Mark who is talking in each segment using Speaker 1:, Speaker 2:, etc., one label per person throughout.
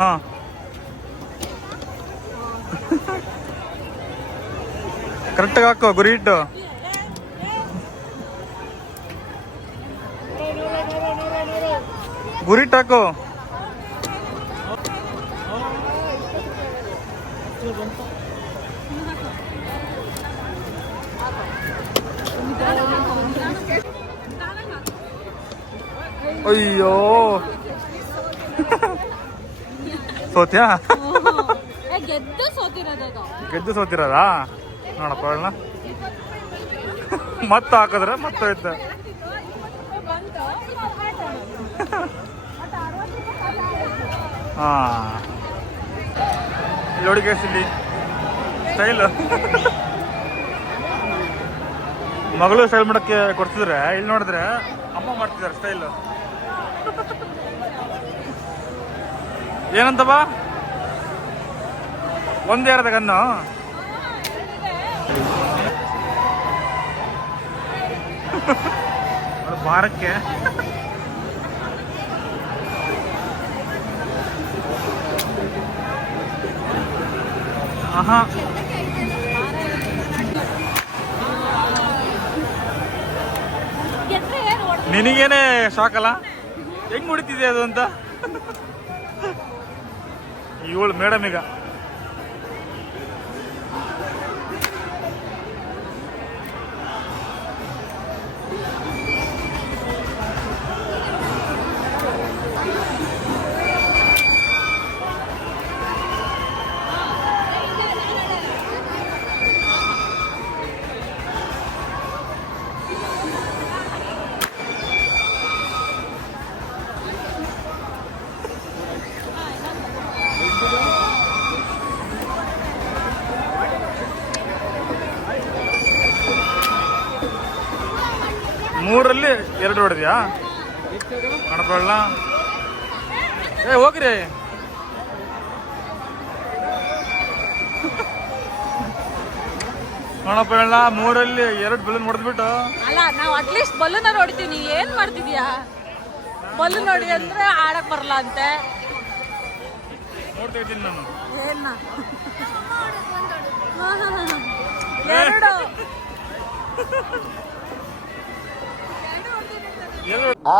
Speaker 1: ಹಾ ಕರೆಕ್ಟಾಗಿ ಹಾಕೋ ಗುರಿ ಇಟ್ಟು ಗುರಿ ಇಟ್ಟು ಹಾಕು ಅಯ್ಯೋ ಸೋತ್ಯಾ?
Speaker 2: ಗೆದ್ದು ಸೋತಿರೋದು
Speaker 1: ಗೆದ್ದು ಸೋತಿರದಾ? ನೋಡಪ್ಪ ಅವಳನ್ನ ಮತ್ತೆ ಹಾಕಿದ್ರೆ ಮತ್ತೆ ಹೋಯ್ತು. ಹಾ. ನೋಡಿ ಸ್ಟೈಲ್ ಮಗಳು ಸ್ಟೈಲ್ ಮಾಡಕ್ಕೆ ಕೊಡ್ತಿದ್ರೆ ಇಲ್ಲಿ ನೋಡಿದ್ರೆ ಅಮ್ಮ ಮಾಡ್ತಿದ್ದಾರೆ ಸ್ಟೈಲ್ ಏನಂತ ಬಾ? ಒಂದೇ ಇರದ ಕಣ್ಣು ಭಾರಕ್ಕೆ. ಆಹಾ. ನಿನಗೇನೆ ಶಾಕ್ ಅಲ್ಲ? ಹೆಂಗ್ ಮುಡಿತಿದೆ ಅದು ಅಂತ? ಇವಳು ಮೇಡಮ್ ಈಗ. ಎರಡು ಹೊಡೆದ್ಯಾ? ಕಣಕೊಳ್ಳ ಏ ಹೋಗ್ರಿ. ನೋಡಪ್ಪ ಮೂರಲ್ಲಿ ಎರಡು ಬಲೂನ್ ಹೊಡೆದ್ಬಿಟ್ಟು.
Speaker 2: ಅಲ್ಲ ನಾವು ಅಟ್ಲೀಸ್ಟ್ ಬಲೂನ್ ಹೊಡಿತೀವಿ ನೀ ಏನ್ ಮಾಡ್ತಿದ್ಯಾ? ಬಲೂನ್ ಹೊಡಿ ಅಂದ್ರೆ ಆಡಕ್ ಬರಲ್ಲ ಅಂತೆ
Speaker 1: ನೋಡ್ತಾ ಇದ್ದೀನಿ ನಾನು
Speaker 2: ಎರಡು.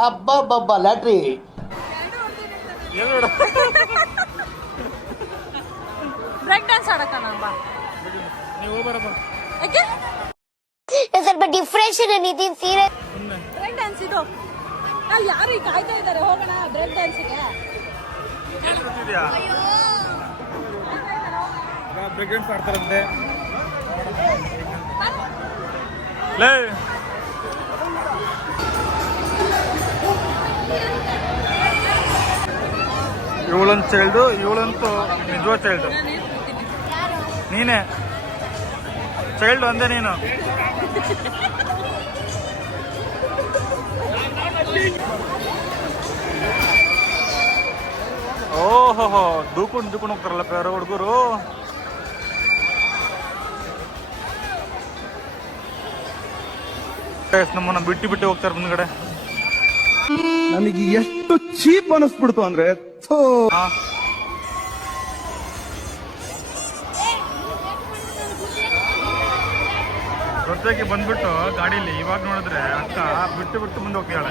Speaker 3: ಅಬ್ಬಬ್ಬಬ್ಬ ಲ್ಯಾಟ್ರಿ.
Speaker 2: ಬ್ರೇಕ್ ಡ್ಯಾನ್ಸ್ ಆಡಕ್ಕ ಬಾ.
Speaker 1: ನೀವು ಹೋಗ್ಬಾರಪ್ಪ
Speaker 2: ಯಾಕೆ?
Speaker 4: ಸ್ವಲ್ಪ depression Nitin serious
Speaker 2: break dance ಇದು. ಯಾರು ಈಗ ಕಾಯ್ತಾ ಇದ್ದಾರೆ? ಹೋಗೋಣ ಬ್ರೇಕ್ ಡ್ಯಾನ್ಸಿಗೆ
Speaker 1: ಬ್ರೇಕ್ ಡ್ಯಾನ್ಸ್ ಆಡ್ತಾರಂತೆ ಲೇ. ಇವಳೊಂದು ಚೈಲ್ಡು ಇವಳಂತೂ ನಿಜವ ಚೈಲ್ಡು ನೀನೇ? ಚೈಲ್ಡ್ ಒಂದೇ ನೀನು. ಓಹೋ ದೂಕೊಂಡು ದೂಕೊಂಡು ಹೋಗ್ತಾರಲ್ಲ ಬೇರೆ ಹುಡುಗರು? ನಮ್ಮನ್ನ ಬಿಟ್ಟು ಬಿಟ್ಟು ಹೋಗ್ತಾರೆ ಮುಂದ್ಗಡೆ.
Speaker 5: ನನಗೆ ಎಷ್ಟು ಚೀಪ್ ಅನಿಸ್ಬಿಡ್ತು ಅಂದ್ರೆ ಥೋ.
Speaker 1: ಬಂದ್ಬಿಟ್ಟು ಗಾಡಿಲಿ ಇವಾಗ ನೋಡಿದ್ರೆ ಅಕ್ಕ ಬಿಟ್ಟು ಬಿಟ್ಟು ಮುಂದೆ ಹೋಗ್ತಾಳೆ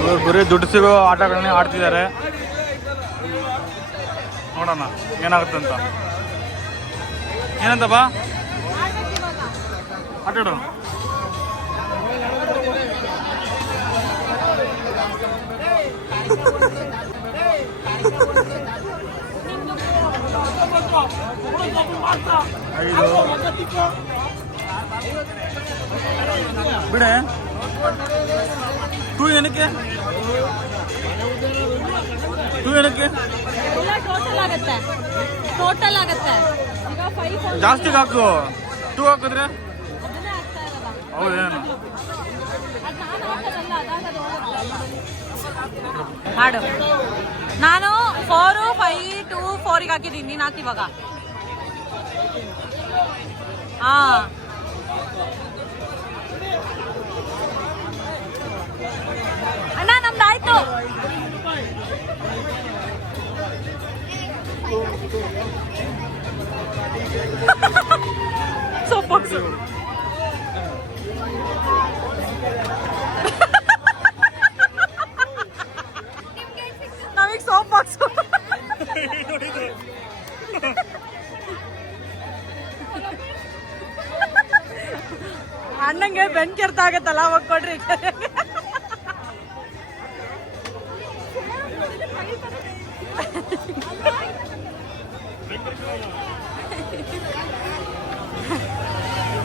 Speaker 1: ಇವ್ರು ಬರೀ ದುಡ್ಡು ಸಿಗೋ ಆಟಗಳನ್ನೇ ಆಡ್ತಿದ್ದಾರೆ. ನೋಡೋಣ ಏನಾಗುತ್ತೆ ಅಂತ. ಏನಂತ ಬಾ ಆಟಾಡು. ಬಿಡೆ. ಟೂ ಏನಕ್ಕೆ? ಟೂ ಏನಕ್ಕೆ?
Speaker 2: ಟೋಟಲ್ ಆಗುತ್ತೆ. ಟೋಟಲ್ ಆಗುತ್ತೆ.
Speaker 1: ಜಾಸ್ತಿಗೆ ಹಾಕು. ಟೂ ಹಾಕಿದ್ರೆ? ಹೌದೇನು.
Speaker 2: ಮಾಡು ನಾನು ಫೋರು ಫೈ ಟು ಫೋರಿಗೆ ಹಾಕಿದ್ದೀನಿ. ನೀನು ಹಾಕಿ ಇವಾಗ. ಹಾ. ಅಣ್ಣ ನಮ್ದು ಆಯ್ತು. ಸೊಪ್ಪು ಅಣ್ಣಂಗೆ ಬೆನ್ ಕೆರ್ತ ಆಗತ್ತಲ್ಲ ಅವಾಗ ಕೊಡ್ರಿ.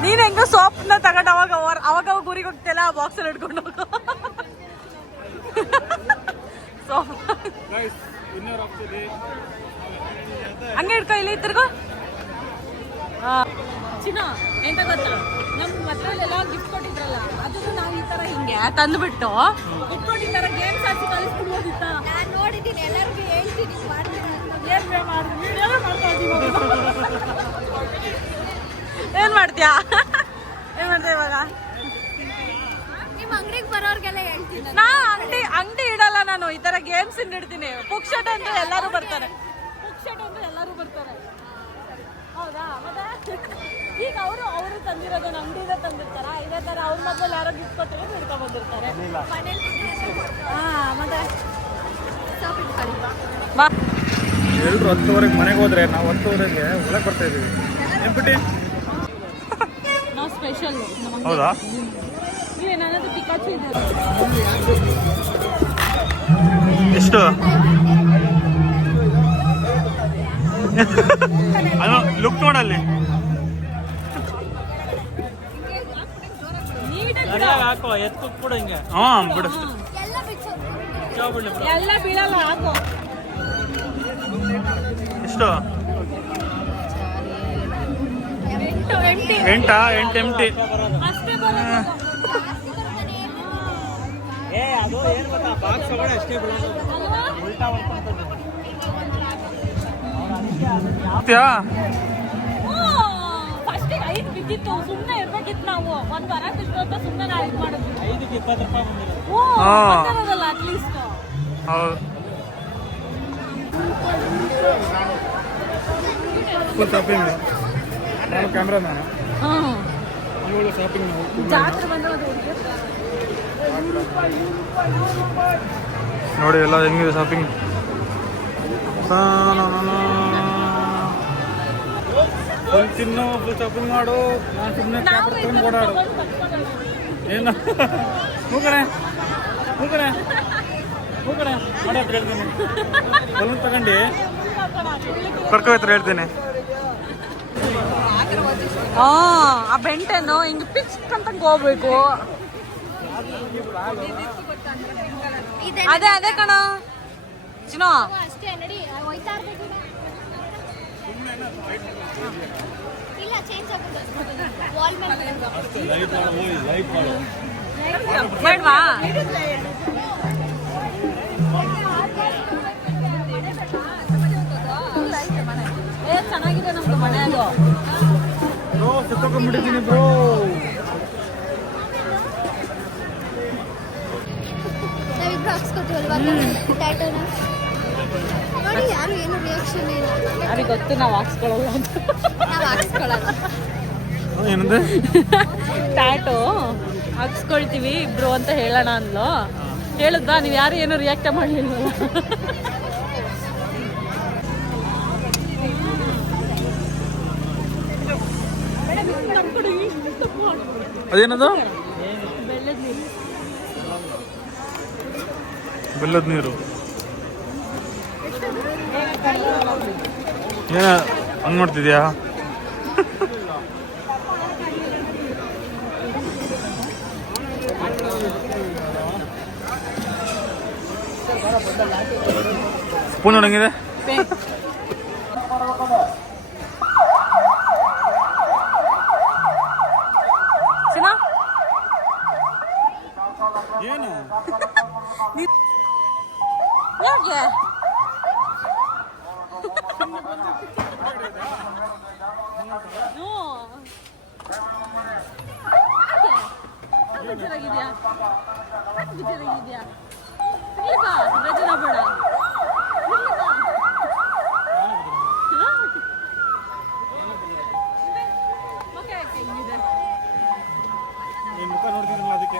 Speaker 2: ನೀನ್ ಹೆಂಗ ಸೋಪ್ನ ತಗೊಂಡು ಅವಾಗ ಅವಾಗ ಅವಾಗ ಊರಿಗೆ ಹೋಗ್ತಿಲ್ಲ ಆ ಬಾಕ್ಸ್ ಅಲ್ಲಿ ಇಟ್ಕೊಂಡು ಹೋಗು. ಸೋಪ್. ಹಂಗೆ ಇಟ್ಕೊ ಇಲ್ಲಿ ತಿರ್ಗೋ. ಚಿನ್ನ ಎಂತ ಗೊತ್ತಾ? ನಮ್ಮ ಮದ್ವೆಲೆಲ್ಲ ಗಿಫ್ಟ್ ಕೊಟ್ಟಿದ್ರಲ್ಲ ಅದನ್ನು ನಾವು ಈ ತರ ಹಿಂಗೆ ತಂದ್ಬಿಟ್ಟು ಇಟ್ಕೊಂಡು ಈ ತರ ಗೇಮ್ಸ್ ಆಚೆ ಕಲಿಸ್ಬಿಡ್ಬೋದಿತ್ತ?
Speaker 4: ನಾನು ನೋಡಿದ್ದೀನಿ ಎಲ್ಲರಿಗೂ ಹೇಳ್ತೀನಿ ಮಾಡ್ತೀನಿ
Speaker 2: ಏನ್ ಬೇ ಮಾಡ್ತೀವಿ ಏನ್ ಮಾಡ್ತೀಯಾ? ಏನ್ ಮಾಡ್ತೀಯ ಇವಾಗ?
Speaker 4: ನಿಮ್ಮ ಅಂಗಡಿಗೆ ಬರೋರ್ಗೆಲ್ಲ ಹೇಳ್ತೀನಿ
Speaker 2: ನಾ ಅಂಗಡಿ ಅಂಗಡಿ ಇಡಲ್ಲ ನಾನು ಈ ತರ ಗೇಮ್ಸ್ ಇಡ್ತೀನಿ. ಪುಕ್ಷಟ ಅಂತ ಎಲ್ಲರೂ ಬರ್ತಾರೆ ಬುಕ್ ಶರ್ಟ್ ಅಂದ್ರೆ ಎಲ್ಲರೂ ಬರ್ತಾರೆ ಹೌದಾ ಮತ್ತೆ ಈಗ ಅವರು ಅವರು ತಂದಿರೋದು ಅಂಗಡಿಯಿಂದ ತಂದಿರ್ತಾರ? ಇದೇ ತರ ಅವ್ರ ಮದ್ವೆಲಿ ಯಾರೋ ಗಿಫ್ಟ್ ಕೊಟ್ಟಿರೋದು ಹಿಡ್ಕೊಂಡ್ ಬಂದಿರ್ತಾರೆ. ಹಾ ಮತ್ತೆ ಬಾ.
Speaker 1: ಎಲ್ರು ಹತ್ತುವರೆಗೆ ಮನೆಗೆ ಹೋದ್ರೆ ನಾವು ಹತ್ತುವರೆಗೆ ಒಳಗೆ ಬರ್ತಾ ಇದೀವಿ. ಏನ್ಬಿಟ್ಟಿ
Speaker 2: ನಾವು ಸ್ಪೆಷಲ್
Speaker 1: ಹೌದಾ?
Speaker 2: ನೀವೇನಾದ್ರು ಪಿಕಾಚು ಇದೆ.
Speaker 1: ಎಷ್ಟು? ಅದು ಲುಕ್ ನೋಡಲ್ಲಿ.
Speaker 2: ನೀಟಾಗಿ
Speaker 1: ಹಾ ಬಿಡು
Speaker 4: ಎಲ್ಲ ಬಿಚ್ಚು
Speaker 2: ಎಲ್ಲ ಬೀಳಲ್ಲ ಹಾಕು.
Speaker 1: ಎಷ್ಟು?
Speaker 2: ಎಂಟು ಎಂಟಿ.
Speaker 1: ಗೊತ್ತಾ? ಬಾಕ್ಸ್ ಎಂಟಿ
Speaker 2: ಅಷ್ಟೇ ಫಸ್ಟ್ ಐದು ಬಿದ್ದಿತ್ತು? ಸುಮ್ಮನೆ ಇರ್ಬೇಕಿತ್ತು ನಾವು. ಒಂದ್ ವಾರ ತಿಳ್ಕೊತ ಸುಮ್ಮನೆ ನಾವು ಇದು ಮಾಡಿದ್ವಿ. ಐದಕ್ಕೆ ಇಪ್ಪತ್ತು ರೂಪಾಯಿ ಬಂದಿರೋದು.
Speaker 1: ಹಾ.
Speaker 2: ಬಂದಿರೋದಲ್ಲ ಅಟ್ಲೀಸ್ಟ್
Speaker 1: ಹೌದು. ಫುಲ್ ಶಾಪಿಂಗ್ ನಾನು ಕ್ಯಾಮ್ರಾ ನಾನು
Speaker 2: ಹ್ಮ್
Speaker 1: ಇವಳು ಶಾಪಿಂಗ್ ನಾವು.
Speaker 2: ಜಾತ್ರೆ ಬಂದಿರೋದು ಇವ್ರಿಗೆ.
Speaker 1: ನೋಡಿ ಎಲ್ಲ ಹೆಂಗಿದೆ ಶಾಪಿಂಗ್ ಫುಲ್ ತಿನ್ನು ಒಬ್ಬ ಶಾಪಿಂಗ್ ಮಾಡು ನಾನು ಸುಮ್ಮನೆ ತಗೊಂಡು ಓಡಾಡು. ಏನು ಹೂಕಣೆ ಹೂಕಣೆ ಹೂ ಕಣೆ ಹೂ ಕಣೆ ಮಾಡಿ ಅಂತ ಹೇಳ್ತೀನಿ. ಬಲೂನ್ ತಗೊಂಡು. ಕರ್ಕೋಯ್ತಾರೆ ಹೇಳ್ತೀನಿ.
Speaker 2: ಹಾ ಆ ಬೆಂಟನ್ನು ಹಿಂಗ್ ಪಿಚ್ ಅಂತ ಹೋಗ್ಬೇಕು. ಅದೇ ಅದೇ ಕಣ. ಚಿನ್ನ.
Speaker 4: ಅಷ್ಟೇ ನಡಿ ಹೋಯ್ತಾ ಇರ್ಬೇಕು ಇಲ್ಲ ಚೇಂಜ್ ಆಗುತ್ತೆ
Speaker 2: ಬೇಡ್ವಾ? ಏ ಚೆನ್ನಾಗಿದೆ ನಮ್ದು ಮನೆ ಅದು.
Speaker 1: ಬ್ರೋ ಸುತ್ತಕೊಂಡ್ಬಿಟ್ಟಿದ್ದೀನಿ ಬ್ರೋ.
Speaker 4: ನಾವಿಬ್ರು ಹಾಕ್ಸ್ಕೊತೀವಲ್ವಾ? ಟ್ಯಾಟೋನ ನೋಡಿ ಯಾರು ರಿಯಾಕ್ಷನ್
Speaker 2: ಗೊತ್ತು ನಾವು ಹಾಕ್ಸ್ಕೊಳ್ಳಲ್ಲ ಅಂತ.
Speaker 4: ನಾವು ಹಾಕ್ಸ್ಕೊಳ್ಳಲ್ಲ.
Speaker 1: ಏನಂದ್ರೆ
Speaker 2: ಟ್ಯಾಟೋ ಹಾಕ್ಸ್ಕೊಳ್ತೀವಿ ಇಬ್ರು ಅಂತ ಹೇಳೋಣ ಅಂದ್ಲು. ಹೇಳಿದ್ವಾ ನೀವು ಯಾರು ಏನು ರಿಯಾಕ್ಟ್ ಮಾಡಲಿಲ್ವಲ್ಲ?
Speaker 1: ಅದೇನದು? ಬೆಲ್ಲದ ನೀರು. ಏನ ಹಂಗ್ ಮಾಡ್ತಿದ್ಯಾ ಸ್ಪೂನ್ ನೋಡಂಗಿದೆ
Speaker 2: ಚಿನ್ನ
Speaker 1: ಏನು
Speaker 2: ಯಾಕೆ ಚೆನ್ನಾಗಿದ್ಯಾ ಚೆನ್ನಾಗಿದ್ಯಾ ಇಲ್ಲಪ್ಪ ರಜನ ಬೇಡ ನಿನ್ನ ಮುಖ
Speaker 1: ನೋಡ್ತಿದ್ರಲ್ಲ ಅದಕ್ಕೆ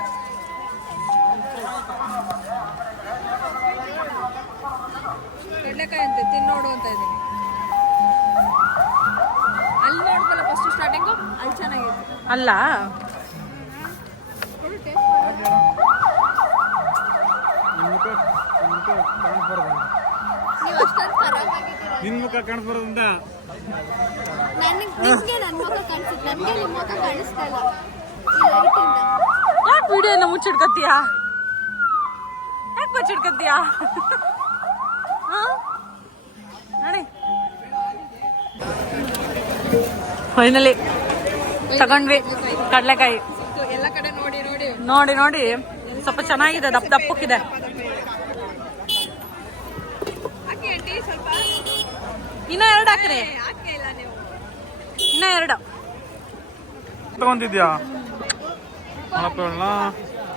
Speaker 2: ಕಡಲೆಕಾಯಿ ಅಂತ ತಿನ್ನೋಡು ಅಂತ ಇದ್ದೀನಿ ಸ್ಟಾರ್ಟಿಂಗು? ಅಲ್ಲಿ ಚೆನ್ನಾಗಿದೆ ಅಲ್ಲ?
Speaker 4: ನೀವು ಅಷ್ಟೊಂದು
Speaker 1: ನಿನ್ನ ಮುಖ ಕಾಣಿಸ್ಬಾರ್ದಂತ
Speaker 4: ನನಗೆ ನಿಮಗೆ ನನ್ನ ಮುಖ ಕಾಣಿಸುತ್ತೆ? ನನಗೆ ನಿಮ್ಮ ಮುಖ ಕಾಣಿಸ್ತಾ ಇಲ್ಲ.
Speaker 2: ಯಾಕೆ ವಿಡಿಯೋನ ಮುಚ್ಚಿಡ್ಕತ್ತೀಯಾ ಯಾಕೆ ಮುಚ್ಚಿಡ್ಕತ್ತೀಯಾ ನೋಡಿ. ಫೈನಲಿ ತಗೊಂಡ್ವಿ ಕಡಲೆಕಾಯಿ.
Speaker 4: ನೋಡಿ ನೋಡಿ.
Speaker 2: ಸ್ವಲ್ಪ ಚೆನ್ನಾಗಿದೆ ದಪ್ಪ ದಪ್ಪಕ್ಕಿದೆ. ಇನ್ನೂ ಎರಡು ಹಾಕ್ರಿ. ಇನ್ನೂ ಎರಡು.
Speaker 1: ತಗೊಂತಿದ್ಯಾ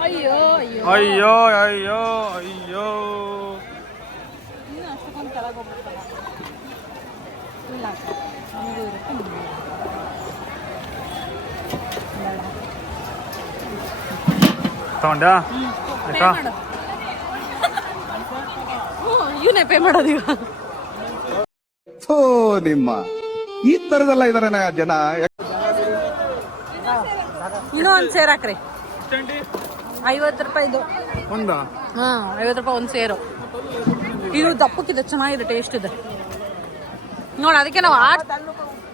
Speaker 2: ಅಯ್ಯೋ ಅಯ್ಯೋ.
Speaker 1: ಅಯ್ಯೋ ಅಯ್ಯೋ
Speaker 2: ನಮಗೂ ಇರುತ್ತೆ ನಿಮಗೂ ಮಾಡೋದು. ಹ್ಞೂ ಇವನೇ ಪೇ ಮಾಡೋದು ಈಗ.
Speaker 5: ಥೋ ನಿಮ್ಮ. ಈ ತರದೆಲ್ಲ ಇದಾರೆ ಜನ.
Speaker 2: ಇನ್ನೂ ಒಂದ್ ಸೇರು ಹಾಕ್ರಿ. ಐವತ್ತು ರೂಪಾಯಿದು
Speaker 1: ಒಂದ?
Speaker 2: ಹಾ ಐವತ್ತು ರೂಪಾಯಿ ಒಂದ್ ಸೇರು. ಇದು ದಪ್ಪಕ್ಕಿದೆ ಚೆನ್ನಾಗಿದೆ ಟೇಸ್ಟ್ ಇದೆ. ನೋಡಿ ಅದಕ್ಕೆ ನಾವು ಆರ್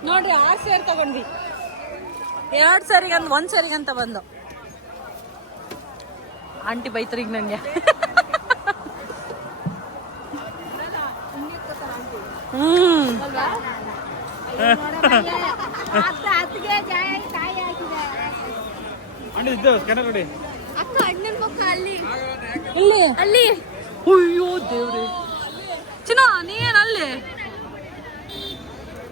Speaker 2: ನೋಡ್ರಿ ಆರು ಸೇರ್ ತಗೊಂಡ್ವಿ. ಎರಡು ಸರಿಗೆ ಒಂದು ಒಂದು ಸರಿಗೆ ಅಂತ ಬಂದು. ಆಂಟಿ ಬೈತರಿಗೆ ನನಗೆ ಹ್ಮ್. ಇಲ್ಲಿ?
Speaker 4: ಅಲ್ಲಿ.
Speaker 2: ಅಯ್ಯೋ ದೇವ್ರಿ. ಚಿನ್ನ ನೀನ್ ಅಲ್ಲಿ
Speaker 1: ಇಲ್ಲಿ
Speaker 4: ಅಲ್ಲಿ
Speaker 1: ತಗೊಂಡ್ ಬರ್ಲಿಲ್ಲ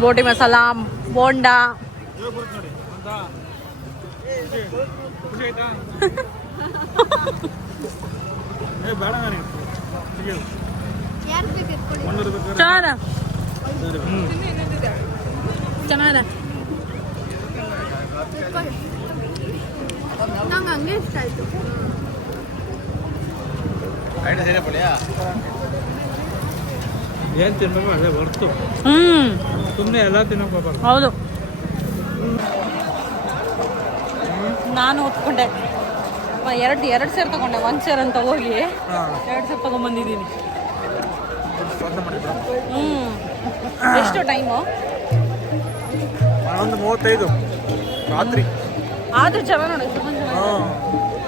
Speaker 2: ಬೋಟಿ ಮಸಾಲ ಬೋಂಡಾ
Speaker 1: ಇವಾಗ ಬರುತ್ತೆ ನೋಡಿ ಅಂತ ಖುಷಿ ಏನು ತಿನ್ಬೇಕು ಅಲ್ಲೇ ಹೊರ್ತು.
Speaker 2: ಹ್ಮ್.
Speaker 1: ಸುಮ್ಮನೆ ಎಲ್ಲ ತಿನ್ನೋಕೆ ಹೋಗ್ಬಾರ್ದು
Speaker 2: ಹೌದು. ನಾನು ಒಪ್ಕೊಂಡೆ. ಎರಡು ಎರಡು ಸೇರ್ ತಗೊಂಡೆ. ಒಂದು ಸೇರ್ ಅಂತ ಹೋಗಿ ಎರಡು ಸೇರ್ ತಗೊಂಡ್ಬಂದಿದ್ದೀನಿ ಹ್ಮ್. ಎಷ್ಟು ಟೈಮು?
Speaker 1: ಒಂದು ಮೂವತ್ತೈದು. ರಾತ್ರಿ.
Speaker 2: ಆದ್ರೂ ಚೆನ್ನಾಗಿ ನೋಡಿ.
Speaker 1: ಹಾಂ.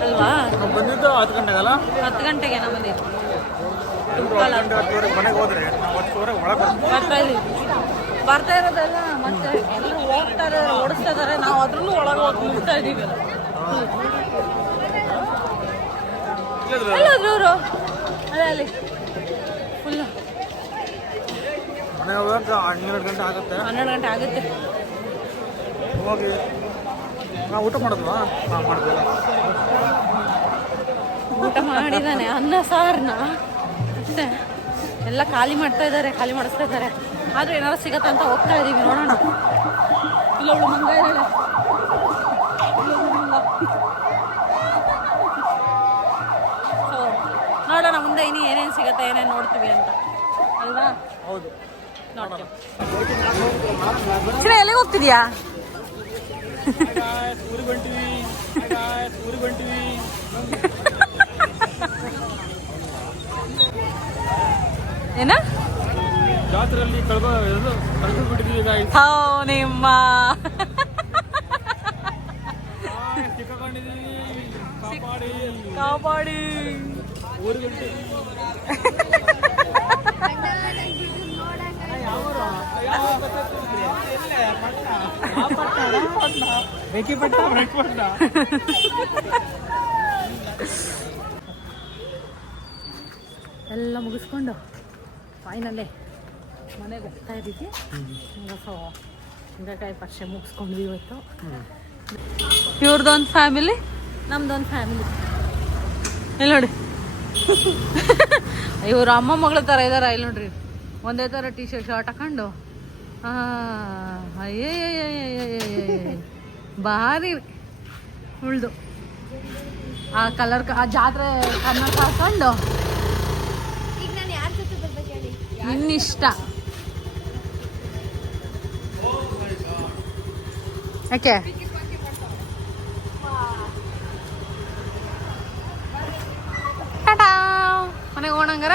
Speaker 2: ಅಲ್ವಾ?
Speaker 1: ಬಂದಿದ್ದು ಹತ್ತು ಗಂಟೆಗಲ್ಲ?
Speaker 2: ಹತ್ತು ಗಂಟೆಗೆ ನಮ್ಮ ಬಂದಿದ್ದು.
Speaker 1: ಮನೆಗೆ ಹೋದ್ರೆ
Speaker 2: ಬರ್ತಾ ಇರೋದಲ್ಲ ಮತ್ತೆ ಎಲ್ಲರೂ ಹೋಗ್ತಾ ಇದಾರೆ ಓಡಿಸ್ತಾ ಇದಾರೆ ನಾವು ಅದ್ರಲ್ಲೂ ಒಳಗೆ ಹೋಗಿ ಮುಗಿಸ್ತಾ ಇದೀವಿ ಎಲ್ಲೋದ್ರು ಇವರು ಅದೇ ಅಲ್ಲಿ. ಫುಲ್
Speaker 1: ಮನೆ ಹೋಗಕ್ಕೆ ಹನ್ನೆರಡು ಗಂಟೆ ಆಗುತ್ತೆ.
Speaker 2: ಹನ್ನೆರಡು ಗಂಟೆ ಆಗುತ್ತೆ.
Speaker 1: ಹೋಗಿ ನಾವು ಊಟ ಮಾಡಿದ್ವಾ? ಹಾಂ ಮಾಡಿದ್ವಿ?
Speaker 2: ಊಟ ಮಾಡಿದಾನೆ ಅನ್ನ ಸಾರನ್ನ ಅಷ್ಟೇ. ಎಲ್ಲ ಖಾಲಿ ಮಾಡ್ತಾ ಇದ್ದಾರೆ ಖಾಲಿ ಮಾಡಿಸ್ತಾ ಇದ್ದಾರೆ ಆದ್ರೂ ಏನಾರು ಸಿಗತ್ತೆ ಅಂತ ಹೋಗ್ತಾ ಇದೀವಿ ನೋಡೋಣ. ಇಲ್ಲ ಮಂಗ ಇದ್ದಾಳೆ. ಇಲ್ಲೊಬ್ಳು ನೋಡೋಣ ಮುಂದೆ ಇನ್ನು ಏನೇನು ಸಿಗತ್ತೆ ಏನೇನು ನೋಡ್ತೀವಿ ಅಂತ. ಅಲ್ವಾ?
Speaker 1: ಹೌದು.
Speaker 2: ನೋಡ್ತೀವಿ. ಚಿನ್ನ ಎಲ್ಲಿಗೆ ಹೋಗ್ತಿದ್ಯಾ
Speaker 1: ಊರಿಗೆ ಹೊಂಟಿವಿ ಊರಿಗೆ ಹೊಂಟಿವಿ
Speaker 2: ಏನ
Speaker 1: ಜಾತ್ರೆಯಲ್ಲಿ ಕಳ್ಕೊ ಇದು ಕಳ್ಕೊಂಡ್ಬಿಟ್ಟಿದ್ದೀವಿ ಗಾಯ್ಸ್
Speaker 2: ಹೋ ನಿಮ್ಮ
Speaker 1: ಸಿಕ್ಕೊಂಡಿದ್ದೀವಿ ಕಾಪಾಡಿ.
Speaker 2: ಕಾಪಾಡಿ.
Speaker 1: ಊರಿಗೆ
Speaker 2: ಎಲ್ಲ ಮುಗಿಸ್ಕೊಂಡು ಫೈನಲ್ಲೇ ಮನೆಗೆ ಹೋಗ್ತಾ ಇದ್ದೀವಿ. ಸೊ ಶೇಂಗಾಕಾಯಿ ಪಕ್ಷೆ ಮುಗಿಸ್ಕೊಂಡ್ವಿ ಇವತ್ತು. ಇವ್ರದ್ದೊಂದು ಫ್ಯಾಮಿಲಿ ನಮ್ದೊಂದು ಫ್ಯಾಮಿಲಿ ಇಲ್ಲಿ ನೋಡಿ. ಇವ್ರ ಅಮ್ಮ ಮಗಳ ಥರ ಇದ್ದಾರೆ ಇಲ್ಲಿ ನೋಡ್ರಿ. ಒಂದೇ ಥರ ಟಿ ಶರ್ಟ್ ಶರ್ಟ್ ಹಾಕೊಂಡು ಅಯ್ಯ ಭಾರಿ ಉಳ್ದು. ಆ ಕಲರ್ ಆ ಜಾತ್ರೆ ಕನ್ನಡ ಹಾಕೊಂಡು. ಇನ್ನಿಷ್ಟ ಯಾಕೆ? ಮನೆಗೆ ಹೋಣಂಗಾರ